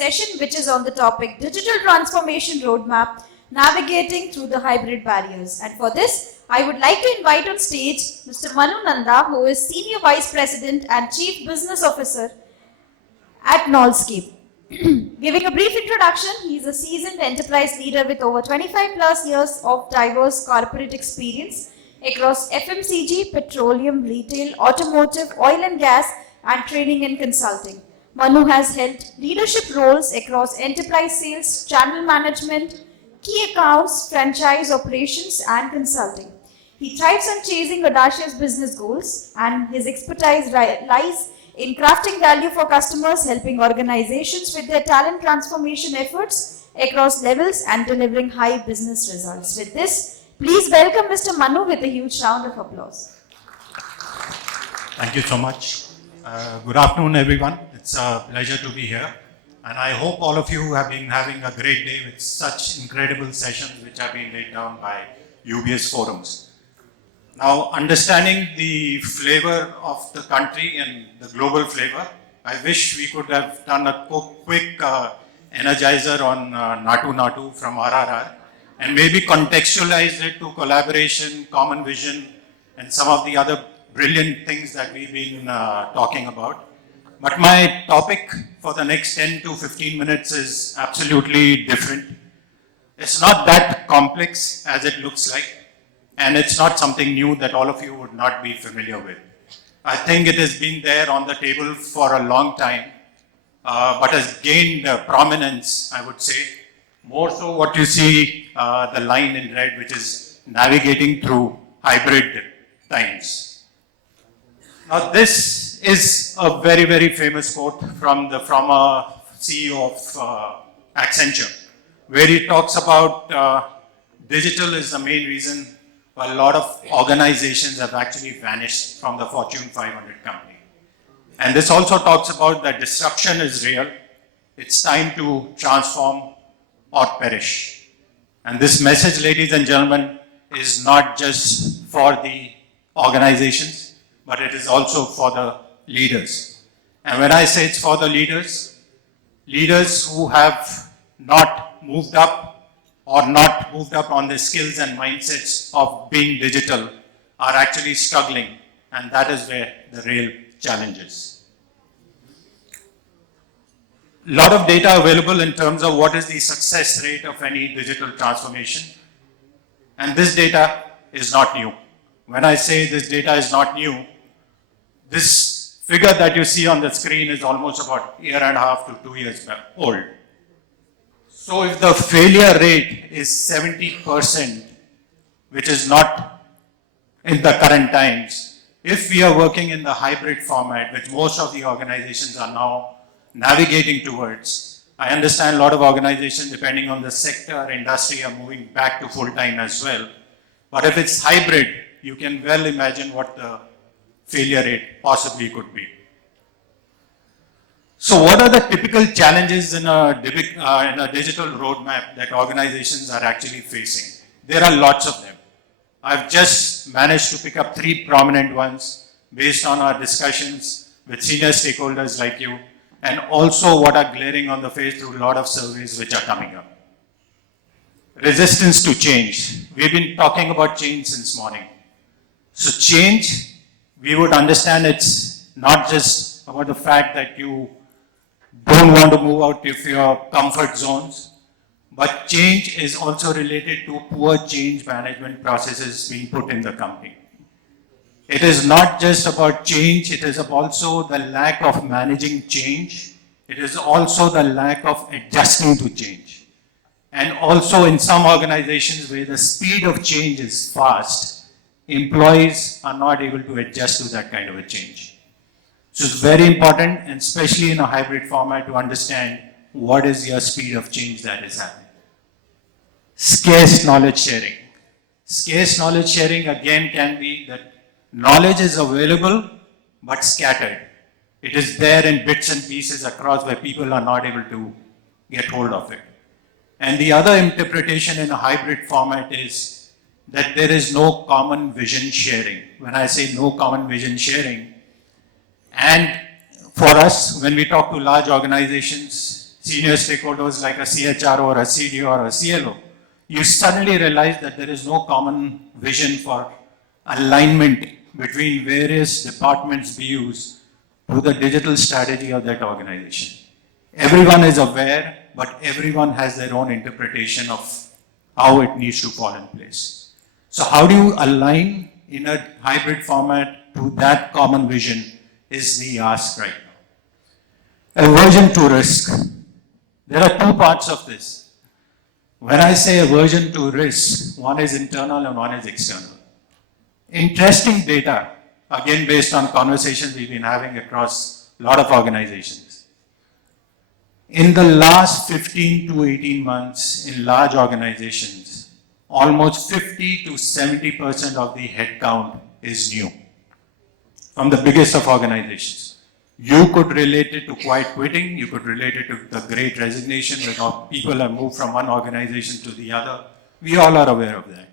session, which is on the topic Digital Transformation Roadmap, Navigating Through the Hybrid Barriers. And for this, I would like to invite on stage Mr. Manu Nanda, who is Senior Vice President and Chief Business Officer at Knolskape. Giving a brief introduction, he is a seasoned enterprise leader with over 25 plus years of diverse corporate experience across FMCG, petroleum, retail, automotive, oil and gas, and training and consulting. Manu has held leadership roles across enterprise sales, channel management, key accounts, franchise operations, and consulting. He thrives on chasing audacious business goals, and his expertise lies in crafting value for customers, helping organizations with their talent transformation efforts across levels, and delivering high business results. With this, please welcome Mr. Manu with a huge round of applause. Thank you so much. Good afternoon, everyone. It's a pleasure to be here. And I hope all of you have been having a great day with such incredible sessions which have been laid down by UBS forums. Now, understanding the flavor of the country and the global flavor, I wish we could have done a quick energizer on Natu Natu from RRR and maybe contextualized it to collaboration, common vision, and some of the other brilliant things that we've been talking about. But my topic for the next 10 to 15 minutes is absolutely different. It's not that complex as it looks like. And it's not something new that all of you would not be familiar with. I think it has been there on the table for a long time, but has gained prominence, I would say. More so what you see, the line in red, which is navigating through hybrid times. Now this is a very, very famous quote from a CEO of Accenture, where he talks about digital is the main reason a lot of organizations have actually vanished from the Fortune 500 company. And this also talks about that disruption is real. It's time to transform or perish. And this message, ladies and gentlemen, is not just for the organizations, but it is also for the leaders. And when I say it's for the leaders who have not moved up or not moved up on the skills and mindsets of being digital are actually struggling, and that is where the real challenge is. A lot of data available in terms of what is the success rate of any digital transformation, and this data is not new. When I say this data is not new, this figure that you see on the screen is almost about a year and a half to 2 years old. So if the failure rate is 70%, which is not in the current times, if we are working in the hybrid format, which most of the organizations are now navigating towards, I understand a lot of organizations, depending on the sector or industry, are moving back to full-time as well. But if it's hybrid, you can well imagine what the failure rate possibly could be. So what are the typical challenges in a digital roadmap that organizations are actually facing? There are lots of them. I've just managed to pick up 3 prominent ones based on our discussions with senior stakeholders like you, and also what are glaring on the face through a lot of surveys which are coming up. Resistance to change. We've been talking about change since morning. So change, we would understand it's not just about the fact that you don't want to move out of your comfort zones, but change is also related to poor change management processes being put in the company. It is not just about change, it is also the lack of managing change. It is also the lack of adjusting to change. And also in some organizations where the speed of change is fast, employees are not able to adjust to that kind of a change. So it's very important, and especially in a hybrid format, to understand what is your speed of change that is happening. Scarce knowledge sharing. Scarce knowledge sharing again can be that knowledge is available but scattered. It is there in bits and pieces across where people are not able to get hold of it. And the other interpretation in a hybrid format is that there is no common vision sharing. When I say no common vision sharing, and for us, when we talk to large organizations, senior stakeholders like a CHR or a CDO or a CLO, you suddenly realize that there is no common vision for alignment between various departments' views to the digital strategy of that organization. Everyone is aware, but everyone has their own interpretation of how it needs to fall in place. So how do you align in a hybrid format to that common vision is the ask right now. Aversion to risk. There are two parts of this. When I say aversion to risk, one is internal and one is external. Interesting data, again based on conversations we've been having across a lot of organizations. In the last 15 to 18 months in large organizations, almost 50 to 70% of the headcount is new from the biggest of organizations. You could relate it to quiet quitting, you could relate it to the great resignation when people have moved from one organization to the other. We all are aware of that.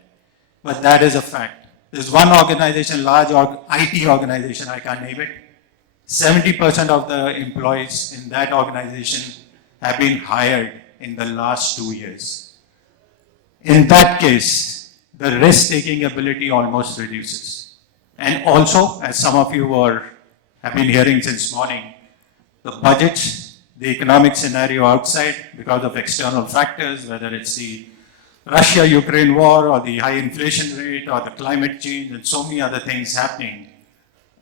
But that is a fact. There's one organization, large IT organization, I can't name it. 70% of the employees in that organization have been hired in the last 2 years. In that case, the risk-taking ability almost reduces. And also, as some of you have been hearing since morning, the budgets, the economic scenario outside because of external factors, whether it's the Russia-Ukraine war or the high inflation rate or the climate change and so many other things happening,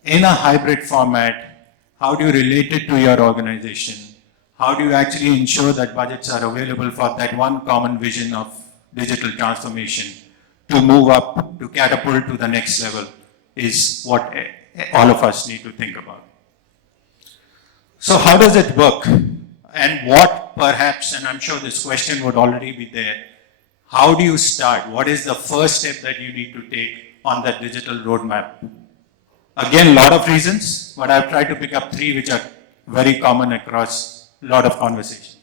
in a hybrid format, how do you relate it to your organization? How do you actually ensure that budgets are available for that one common vision of digital transformation to move up, to catapult to the next level is what all of us need to think about. So how does it work? And what perhaps, and I'm sure this question would already be there, how do you start? What is the first step that you need to take on that digital roadmap? Again, a lot of reasons, but I've tried to pick up 3 which are very common across a lot of conversations.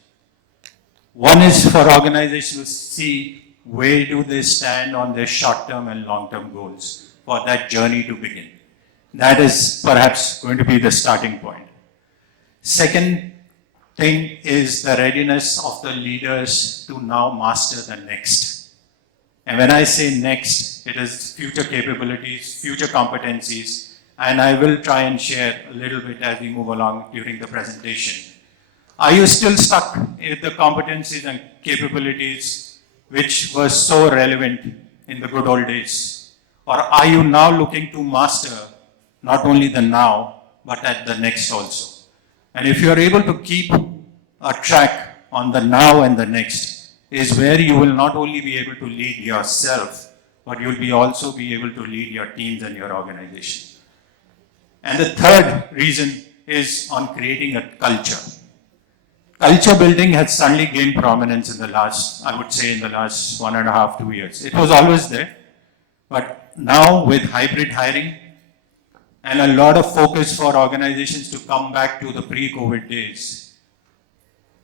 One is for organizations to see where do they stand on their short-term and long-term goals for that journey to begin. That is perhaps going to be the starting point. Second thing is the readiness of the leaders to now master the next. And when I say next, it is future capabilities, future competencies, and I will try and share a little bit as we move along during the presentation. Are you still stuck with the competencies and capabilities which were so relevant in the good old days? Or are you now looking to master not only the now, but at the next also? And if you are able to keep a track on the now and the next, is where you will not only be able to lead yourself, but you'll be also be able to lead your teams and your organization. And the third reason is on creating a culture. Culture building has suddenly gained prominence in the last, I would say in the last 1.5, 2 years. It was always there, but now with hybrid hiring and a lot of focus for organizations to come back to the pre-COVID days,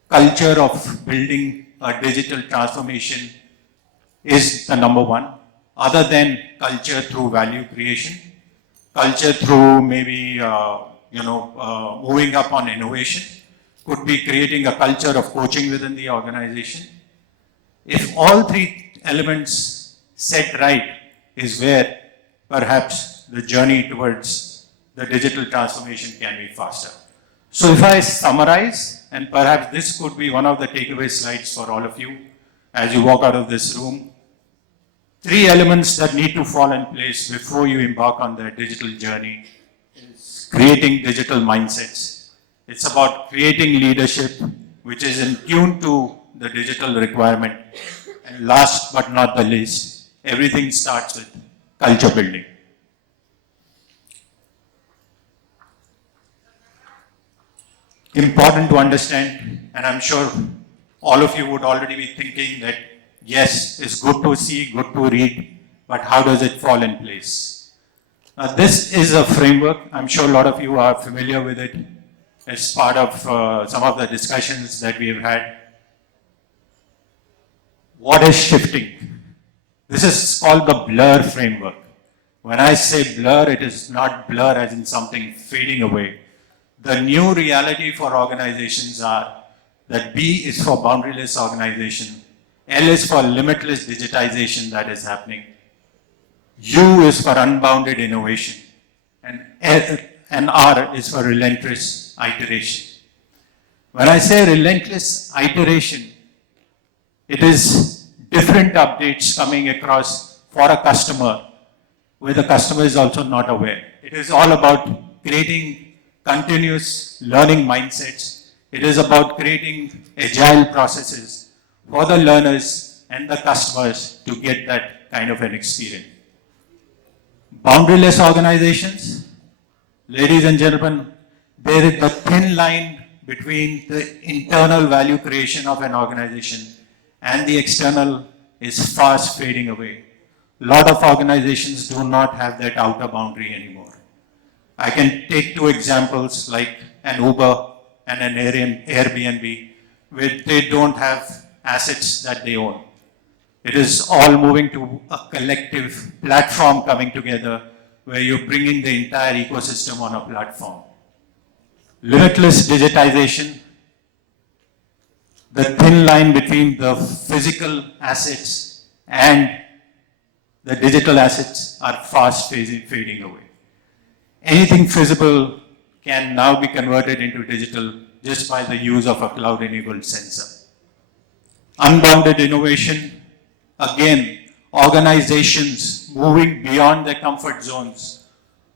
culture of building a digital transformation is the number one, other than culture through value creation, culture through maybe moving up on innovation, could be creating a culture of coaching within the organization. If all 3 elements set right is where perhaps the journey towards the digital transformation can be faster. So if I summarize, and perhaps this could be one of the takeaway slides for all of you as you walk out of this room, 3 elements that need to fall in place before you embark on the digital journey is creating digital mindsets. It's about creating leadership which is in tune to the digital requirement. And last but not the least, everything starts with culture building. Important to understand, and I'm sure all of you would already be thinking that yes, it's good to see, good to read, but how does it fall in place? This is a framework. I'm sure a lot of you are familiar with it as part of some of the discussions that we have had. What is shifting? This is called the blur framework. When I say blur, it is not blur as in something fading away. The new reality for organizations are that B is for boundaryless organization, L is for limitless digitization that is happening, U is for unbounded innovation, and R is for relentless iteration. When I say relentless iteration, it is different updates coming across for a customer where the customer is also not aware. It is all about creating continuous learning mindsets. It is about creating agile processes for the learners and the customers to get that kind of an experience. Boundaryless organizations, ladies and gentlemen, there is a thin line between the internal value creation of an organization and the external is fast fading away. A lot of organizations do not have that outer boundary anymore. I can take two examples like an Uber and an Airbnb, where they don't have assets that they own. It is all moving to a collective platform coming together where you're bringing the entire ecosystem on a platform. Limitless digitization, the thin line between the physical assets and the digital assets are fast fading away. Anything physical can now be converted into digital just by the use of a cloud-enabled sensor. Unbounded innovation, again, organizations moving beyond their comfort zones,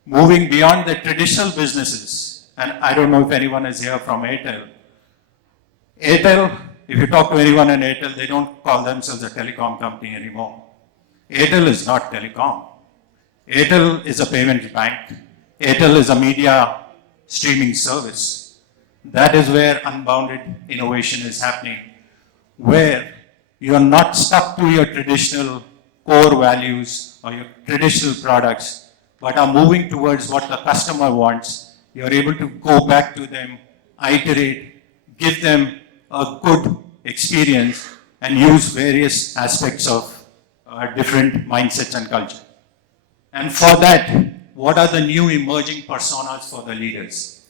moving beyond the traditional businesses. And I don't know if anyone is here from Airtel. Airtel, if you talk to anyone in Airtel, they don't call themselves a telecom company anymore. Airtel is not telecom. Airtel is a payment bank. Airtel is a media streaming service. That is where unbounded innovation is happening, where you are not stuck to your traditional core values or your traditional products, but are moving towards what the customer wants. You are able to go back to them, iterate, give them a good experience, and use various aspects of different mindsets and culture. And for that, what are the new emerging personas for the leaders?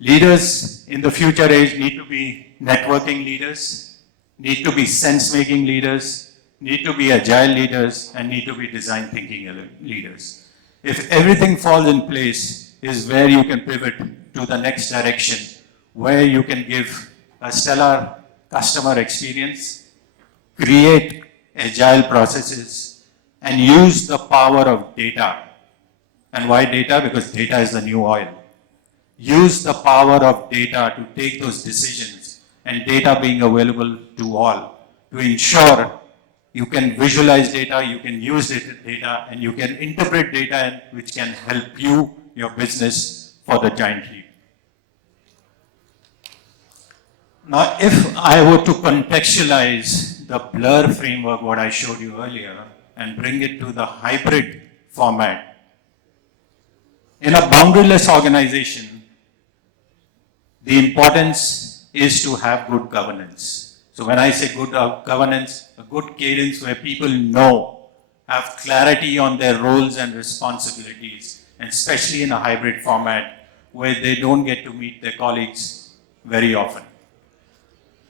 Leaders in the future age need to be networking leaders, need to be sense-making leaders, need to be agile leaders, and need to be design thinking leaders. If everything falls in place, is where you can pivot to the next direction, where you can give a stellar customer experience, create agile processes, and use the power of data. And why data? Because data is the new oil. Use the power of data to take those decisions, and data being available to all, to ensure you can visualize data, you can use data, and you can interpret data which can help you, your business, for the giant leap. Now, if I were to contextualize the blur framework, what I showed you earlier, and bring it to the hybrid format, in a boundaryless organization, the importance is to have good governance. So when I say good governance, a good cadence where people know, have clarity on their roles and responsibilities, and especially in a hybrid format where they don't get to meet their colleagues very often.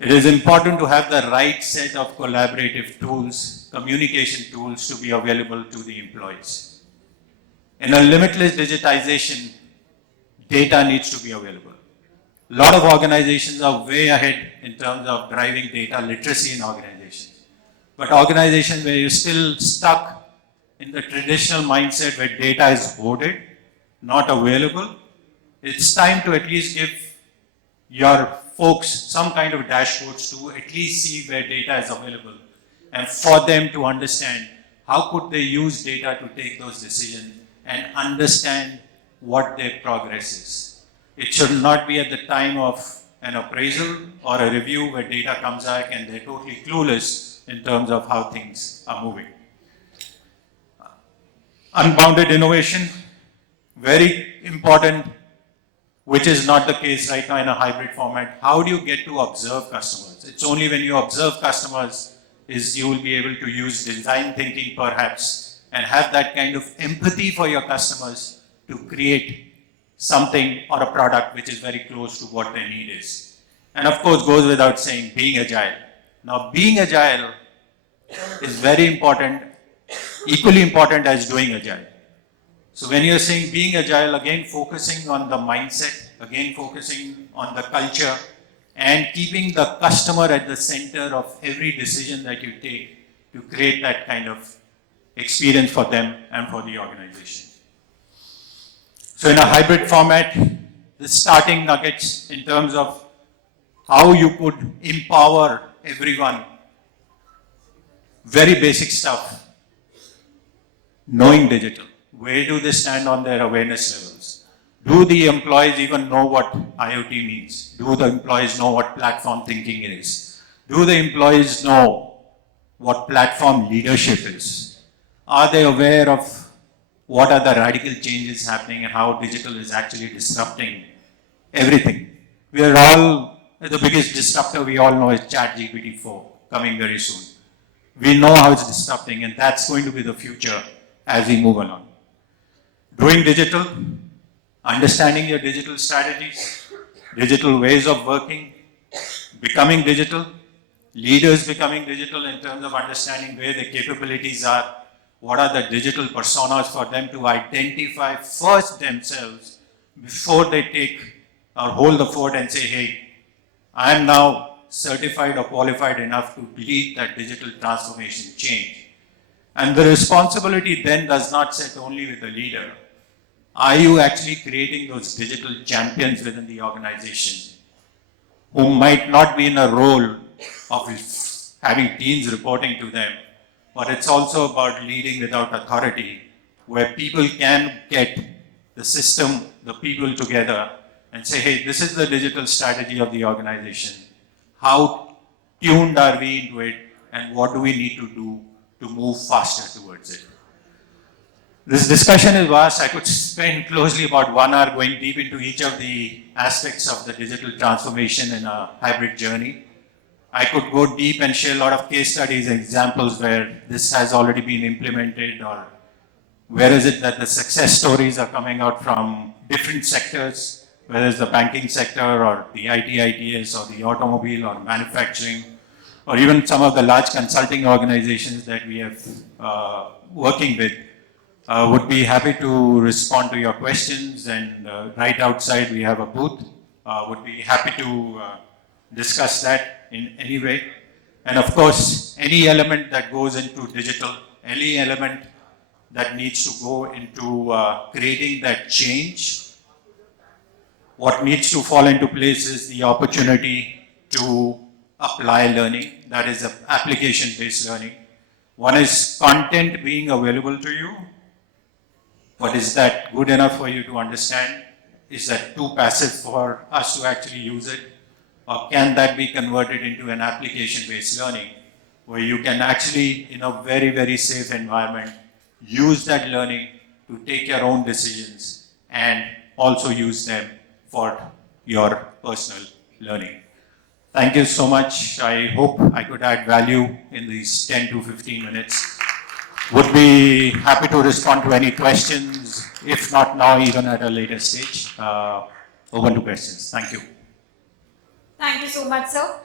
It is important to have the right set of collaborative tools, communication tools to be available to the employees. In a limitless digitization, data needs to be available. A lot of organizations are way ahead in terms of driving data literacy in organizations. But organizations where you're still stuck in the traditional mindset where data is hoarded, not available, it's time to at least give your folks some kind of dashboards to at least see where data is available, and for them to understand how could they use data to take those decisions and understand what their progress is. It should not be at the time of an appraisal or a review where data comes back and they're totally clueless in terms of how things are moving. Unbounded innovation, very important, which is not the case right now in a hybrid format. How do you get to observe customers? It's only when you observe customers is you will be able to use design thinking perhaps and have that kind of empathy for your customers to create something or a product which is very close to what their need is. And of course, goes without saying, being agile. Now, being agile is very important, equally important as doing agile. So when you're saying being agile, again focusing on the mindset, again focusing on the culture, and keeping the customer at the center of every decision that you take to create that kind of experience for them and for the organization. So in a hybrid format, the starting nuggets in terms of how you could empower everyone, very basic stuff, knowing digital. Where do they stand on their awareness levels? Do the employees even know what IoT means? Do the employees know what platform thinking is? Do the employees know what platform leadership is? Are they aware of what are the radical changes happening and how digital is actually disrupting everything? We are all, the biggest disruptor we all know is ChatGPT 4 coming very soon. We know how it's disrupting, and that's going to be the future as we move along. Doing digital, understanding your digital strategies, digital ways of working, becoming digital, leaders becoming digital in terms of understanding where the capabilities are, what are the digital personas for them to identify first themselves before they take or hold the fort and say, hey, I am now certified or qualified enough to lead that digital transformation change. And the responsibility then does not sit only with the leader. Are you actually creating those digital champions within the organization who might not be in a role of having teams reporting to them, but it's also about leading without authority, where people can get the system, the people together and say, hey, this is the digital strategy of the organization. How tuned are we into it, and what do we need to do to move faster towards it? This discussion is vast. I could spend closely about 1 hour going deep into each of the aspects of the digital transformation in a hybrid journey. I could go deep and share a lot of case studies and examples where this has already been implemented, or where is it that the success stories are coming out from different sectors, whether it's the banking sector or the IT, ITS or the automobile or manufacturing, or even some of the large consulting organizations that we have working with. Would be happy to respond to your questions, and right outside we have a booth. Would be happy to discuss that in any way. And of course, any element that goes into digital, any element that needs to go into creating that change, what needs to fall into place is the opportunity to apply learning, that is application-based learning. One is content being available to you. But is that good enough for you to understand? Is that too passive for us to actually use it? Or can that be converted into an application-based learning where you can actually, in a very, very safe environment, use that learning to take your own decisions and also use them for your personal learning? Thank you so much. I hope I could add value in these 10 to 15 minutes. Would be happy to respond to any questions, if not now, even at a later stage. Open to questions. Thank you. Thank you so much, sir.